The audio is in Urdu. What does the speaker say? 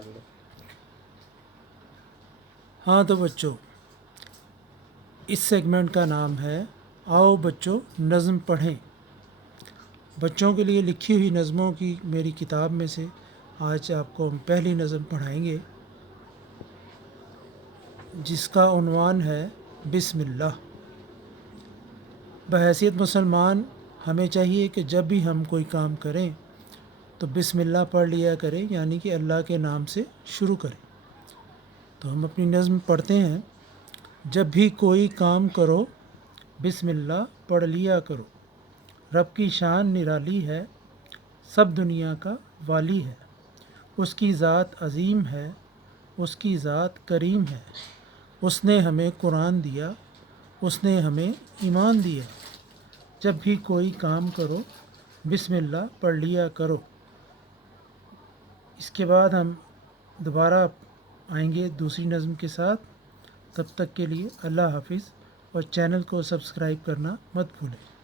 کر لیں۔ ہاں تو بچوں، اس سیگمنٹ کا نام ہے آؤ بچوں نظم پڑھیں۔ بچوں کے لیے لکھی ہوئی نظموں کی میری کتاب میں سے آج آپ کو ہم پہلی نظم پڑھائیں گے، جس کا عنوان ہے بسم اللہ۔ بحیثیت مسلمان ہمیں چاہیے کہ جب بھی ہم کوئی کام کریں تو بسم اللہ پڑھ لیا کریں، یعنی کہ اللہ کے نام سے شروع کریں۔ تو ہم اپنی نظم پڑھتے ہیں۔ جب بھی کوئی کام کرو بسم اللہ پڑھ لیا کرو، رب کی شان نرالی ہے، سب دنیا کا والی ہے، اس کی ذات عظیم ہے، اس کی ذات کریم ہے، اس نے ہمیں قرآن دیا، اس نے ہمیں ایمان دیا۔ جب بھی کوئی کام کرو بسم اللہ پڑھ لیا کرو۔ اس کے بعد ہم دوبارہ آئیں گے دوسری نظم کے ساتھ۔ تب تک کے لیے اللہ حافظ، اور چینل کو سبسکرائب کرنا مت بھولیں۔